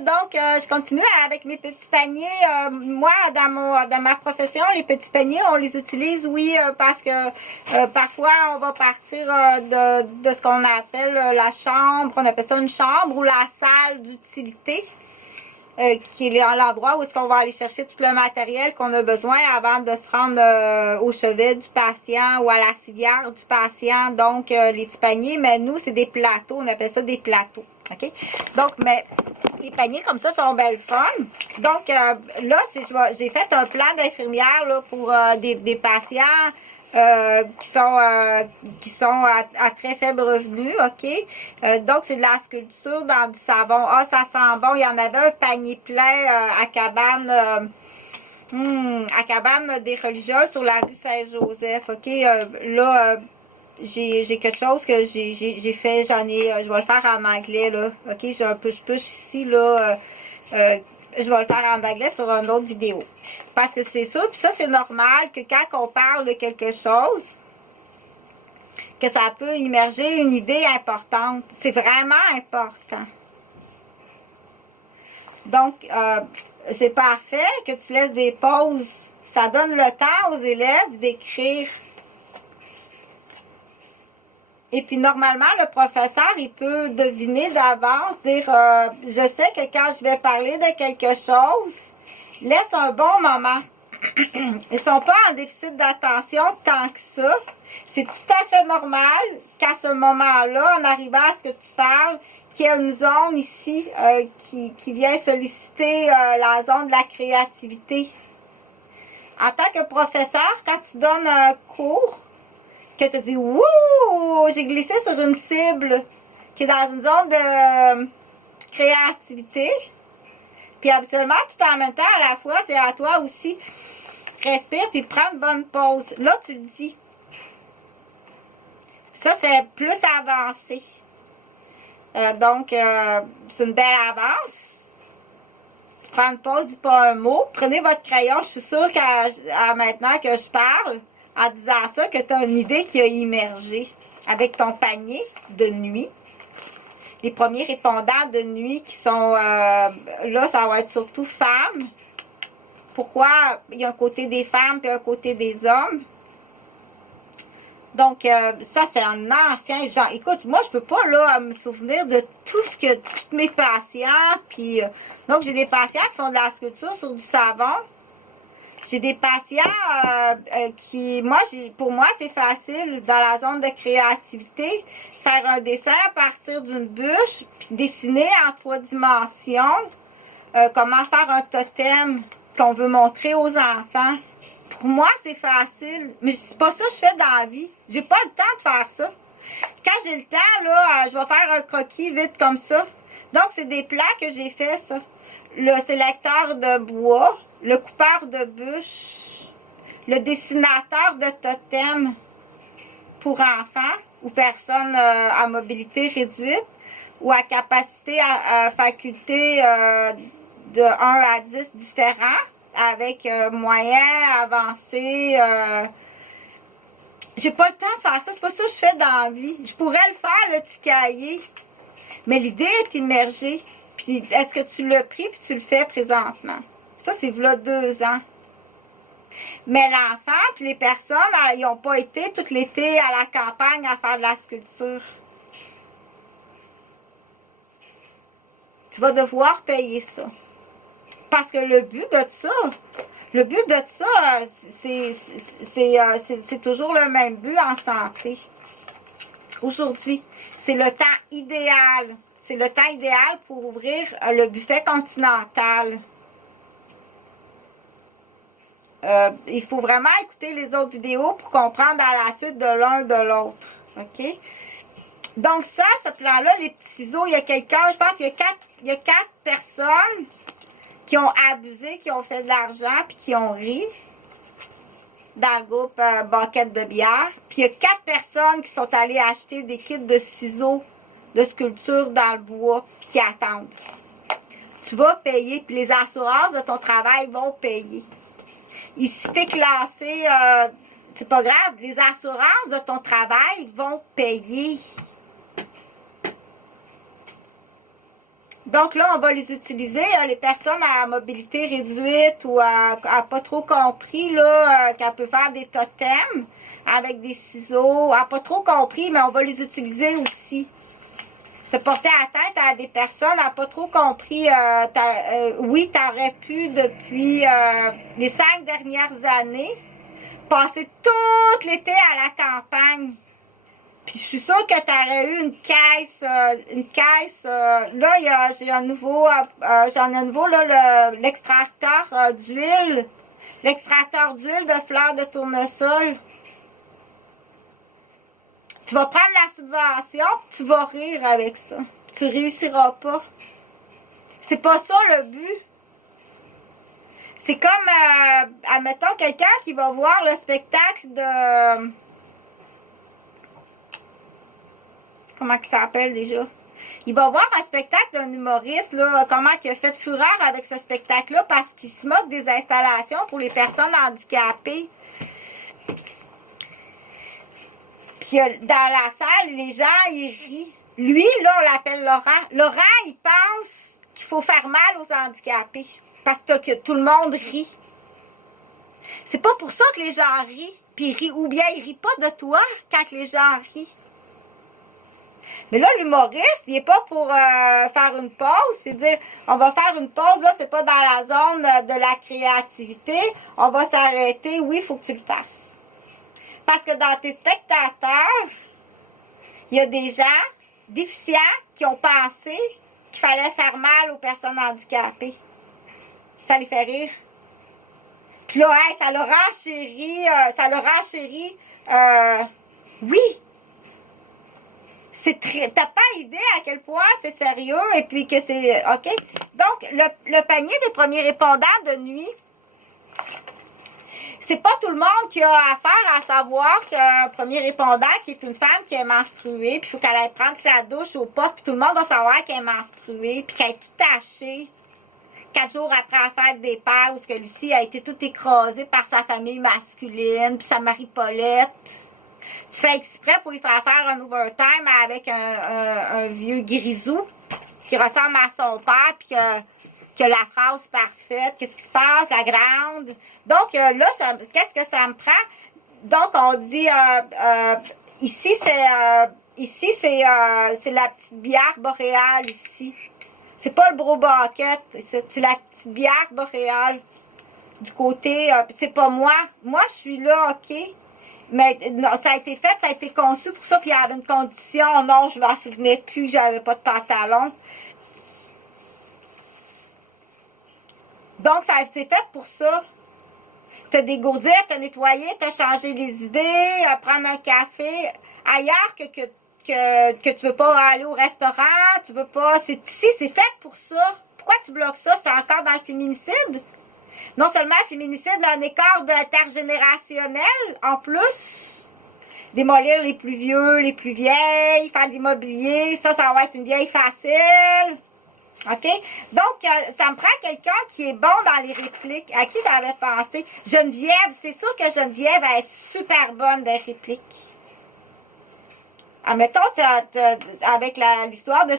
Donc, je continue avec mes petits paniers. Moi, dans ma profession, les petits paniers, on les utilise, oui, parce que parfois, on va partir de ce qu'on appelle la chambre. On appelle ça une chambre ou la salle d'utilité. Qui est l'endroit où est-ce qu'on va aller chercher tout le matériel qu'on a besoin avant de se rendre au chevet du patient ou à la civière du patient. Donc, les petits paniers, mais nous, c'est des plateaux. On appelle ça des plateaux. OK? Donc, mais les paniers comme ça sont belles fun. Donc, là, j'ai fait un plan d'infirmière là, pour des patients qui sont à très faible revenu, OK? Donc, c'est de la sculpture dans du savon. Ah, ça sent bon. Il y en avait un panier plein à Cabane des religieuses sur la rue Saint-Joseph, OK? Là, j'ai quelque chose que j'ai fait, je vais le faire en anglais, là, OK? J'ai un push-push ici, là, je vais le faire en anglais sur une autre vidéo. Parce que c'est ça, puis ça, c'est normal que quand on parle de quelque chose, que ça peut immerger une idée importante. C'est vraiment important. Donc, c'est parfait que tu laisses des pauses. Ça donne le temps aux élèves d'écrire. Et puis, normalement, le professeur, il peut deviner d'avance, dire, je sais que quand je vais parler de quelque chose, laisse un bon moment. Ils sont pas en déficit d'attention tant que ça. C'est tout à fait normal qu'à ce moment-là, en arrivant à ce que tu parles, qu'il y ait une zone ici qui vient solliciter la zone de la créativité. En tant que professeur, quand tu donnes un cours, que tu dis « Wouh! J'ai glissé sur une cible qui est dans une zone de créativité. » Puis habituellement, tout en même temps, à la fois, c'est à toi aussi. Respire, puis prends une bonne pause. Là, tu le dis. Ça, c'est plus avancé. Donc, c'est une belle avance. Tu prends une pause, dis pas un mot. Prenez votre crayon. Je suis sûre qu'à maintenant que je parle, en disant ça, que tu as une idée qui a immergé avec ton panier de nuit. Les premiers répondants de nuit qui sont, là, ça va être surtout femmes. Pourquoi il y a un côté des femmes et un côté des hommes? Donc, ça, c'est un ancien genre. Écoute, moi, je peux pas, là, me souvenir de tout ce que tous mes patients, puis donc, j'ai des patients qui font de la sculpture sur du savon. J'ai des patients pour moi, c'est facile, dans la zone de créativité, faire un dessin à partir d'une bûche, puis dessiner en 3 dimensions, comment faire un totem qu'on veut montrer aux enfants. Pour moi, c'est facile, mais c'est pas ça que je fais dans la vie. J'ai pas le temps de faire ça. Quand j'ai le temps, là, je vais faire un croquis vite comme ça. Donc, c'est des plans que j'ai fait, ça. Le sélecteur de bois, le coupeur de bûches, le dessinateur de totem pour enfants ou personnes à mobilité réduite ou à capacité à faculté de 1 à 10 différents avec moyen, avancé. J'ai pas le temps de faire ça. C'est pas ça que je fais dans la vie. Je pourrais le faire, le petit cahier. Mais l'idée est immergée. Puis est-ce que tu l'as pris puis tu le fais présentement? Ça, c'est là 2 ans. Mais l'enfant puis les personnes, ils n'ont pas été tout l'été à la campagne à faire de la sculpture. Tu vas devoir payer ça. Parce que le but de ça, c'est toujours le même but en santé. Aujourd'hui, c'est le temps idéal. C'est le temps idéal pour ouvrir le buffet continental. Il faut vraiment écouter les autres vidéos pour comprendre à la suite de l'un de l'autre. OK? Donc ça, ce plan-là, les petits ciseaux, il y a quelqu'un, je pense qu'il y a 4 personnes qui ont abusé, qui ont fait de l'argent, puis qui ont ri dans le groupe Banquette de bière. Puis il y a 4 personnes qui sont allées acheter des kits de ciseaux de sculpture dans le bois, puis qui attendent. Tu vas payer, puis les assurances de ton travail vont payer. Et si tu es classé, c'est pas grave, les assurances de ton travail vont payer. Donc là, on va les utiliser. Les personnes à mobilité réduite ou à pas trop compris, là, qu'elle peut faire des totems avec des ciseaux. À pas trop compris, mais on va les utiliser aussi. Te porter atteinte à des personnes à pas trop compris. Oui, t'aurais pu, depuis les 5 dernières années, passer tout l'été à la campagne. Puis je suis sûre que tu aurais eu une caisse. Là, j'ai un nouveau, j'en ai un nouveau, là, l'extracteur d'huile. L'extracteur d'huile de fleurs de tournesol. Tu vas prendre la subvention, tu vas rire avec ça. Tu réussiras pas. C'est pas ça le but. C'est comme, admettons, quelqu'un qui va voir le spectacle de... Comment il s'appelle déjà? Il va voir un spectacle d'un humoriste, là, comment il a fait fureur avec ce spectacle-là parce qu'il se moque des installations pour les personnes handicapées. Puis dans la salle, les gens, ils rient. Lui, là, on l'appelle Laurent. Laurent, il pense qu'il faut faire mal aux handicapés parce que tout le monde rit. C'est pas pour ça que les gens rient. Puis ils rient, ou bien ils rient pas de toi quand les gens rient. Mais là, l'humoriste, il n'est pas pour faire une pause, puis dire, on va faire une pause, là, c'est pas dans la zone de la créativité, on va s'arrêter, oui, il faut que tu le fasses. Parce que dans tes spectateurs, il y a des gens déficients qui ont pensé qu'il fallait faire mal aux personnes handicapées. Ça les fait rire. Puis là, hey, ça leur renchérit, oui. T'as pas idée à quel point c'est sérieux et puis que c'est... OK? Donc, le panier des premiers répondants de nuit, c'est pas tout le monde qui a affaire à savoir qu'un premier répondant qui est une femme qui est menstruée, puis il faut qu'elle aille prendre sa douche au poste, puis tout le monde va savoir qu'elle est menstruée, puis qu'elle est tout tachée. 4 jours après la fête des pères, où ce que Lucie a été toute écrasée par sa famille masculine, puis sa Marie-Paulette. Tu fais exprès pour lui faire un overtime avec un vieux grisou qui ressemble à son père, puis que la phrase parfaite. Qu'est-ce qui se passe, la grande? Donc, là, qu'est-ce que ça me prend? Donc, on dit, ici, c'est la petite bière boréale, ici. C'est pas le Bro Bucket, c'est la petite bière boréale. Du côté, c'est pas moi. Moi, je suis là, OK? Mais non, ça a été fait, ça a été conçu pour ça, puis il y avait une condition, non, je m'en souvenais plus, j'avais pas de pantalon. Donc, ça c'est fait pour ça. Te dégourdir, te nettoyer, te changer les idées, prendre un café. Ailleurs que tu veux pas aller au restaurant, tu veux pas... Ici, c'est fait pour ça. Pourquoi tu bloques ça? C'est encore dans le féminicide? Non seulement le féminicide, mais un écart intergénérationnel en plus. Démolir les plus vieux, les plus vieilles, faire de l'immobilier, ça va être une vieille facile. OK? Donc, ça me prend quelqu'un qui est bon dans les répliques. À qui j'avais pensé? Geneviève, c'est sûr que Geneviève elle est super bonne des répliques. Admettons, avec l'histoire de